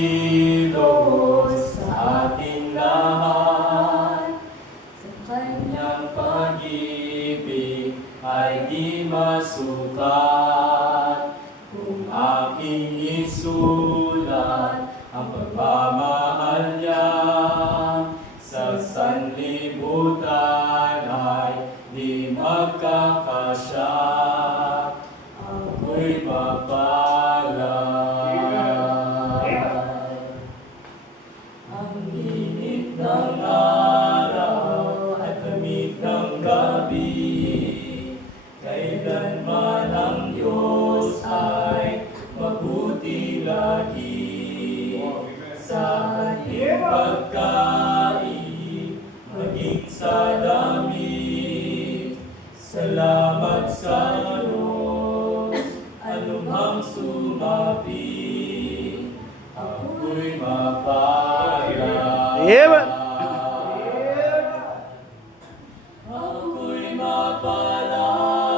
Diyos sa ating lahat, sa Kanyang pag-ibig ay di masukat. Kung aking isulat ang pagmamahal niya sa sanlibutan ay di magkakasya. Ako'y mapalad. Ang init ng araw at lamig ng gabi, kailanman ang Diyos ay mabuti lagi. Sa kanyang pagkain, maging sa lamig, salamat sa Diyos, anumang sumapi, ako'y mapalad. Amen. Ako'y mapalad,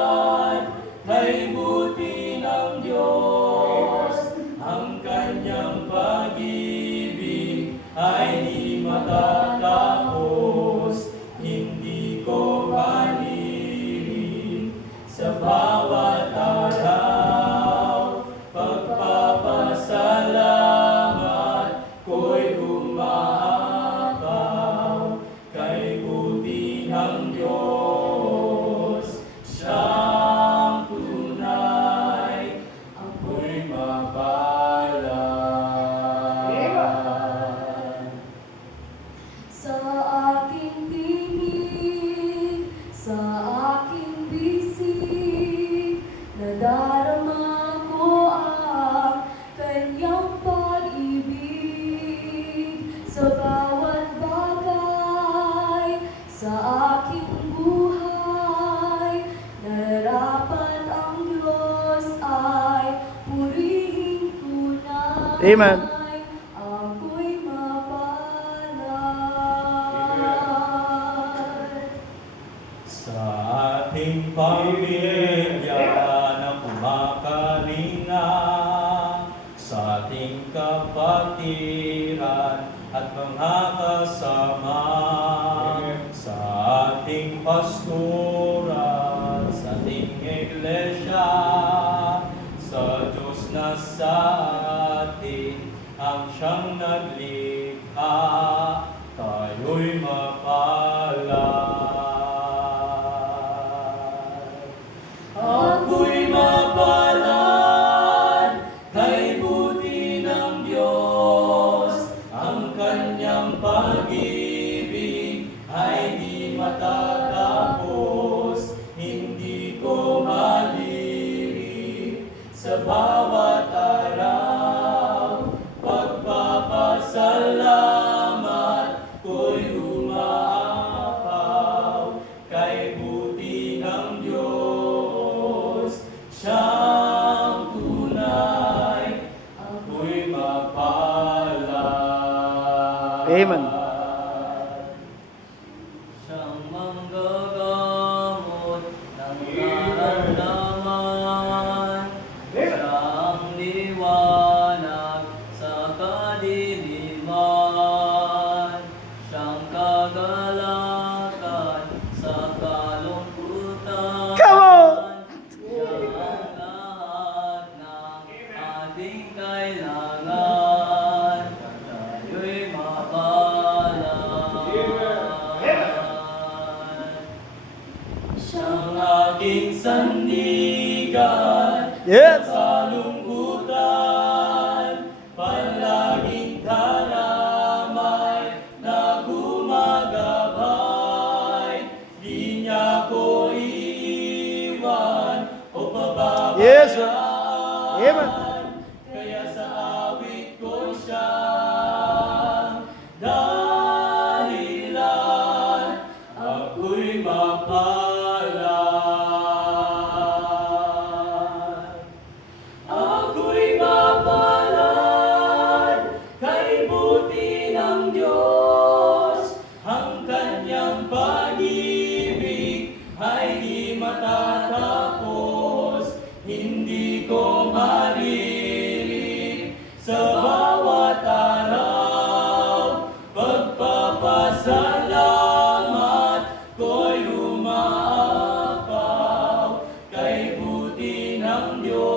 may buti ng Diyos, ang kanyang pag-ibig ay di matatapos. Hindi ko malilig sa bawat araw, pagpapasalamat ko'y umaapaw kay buti ng Diyos. Siyang tunay, ako'y mapalad. Sa aking tinig, sa aking bisig, nadarama ko ang kanyang pag-ibig. Sa bawat bagay, sa aking buhay, nararapat ang Diyos ay purihin tunay. Amen. Ako'y mapalad. Sa ating pamilya na kumakalinga, sa ating kapatiran at mga kasama, sa ating pastoral, sa ating iglesia, sa Diyos na sa atin ang siyang naglikha, tayo'y mapalad. Ako'y mapalad, kay buti ng Diyos, ang kanyang pag-ibig ay di matatapos. Hindi ko malilig sa bawat araw, pagpapasalamat ko'y umaapaw kay buti ng Diyos. Siyang tunay, ako'y mapalad. Amen. Siyang manggagamot ng karamdaman, siyang liwanag sa kadiliman, siyang kagalakan sa kalungkutan. Come on! Siyang lahat ng ating kailangan, tayo'y mapalad. Siyang aking sandigan Yes. sa kalungkutan, palaging karamay na gumagabay. Di niya ko iiwan o pababayaan. Yes, sir. Amen. Kaya sa awit ko siyang dahilan, ako'y mapalad. Ako'y mapalad, kay buti ng Diyos, ang kanyang pag-ibig ay di matatapos. Hindi ko mali ng Diyos.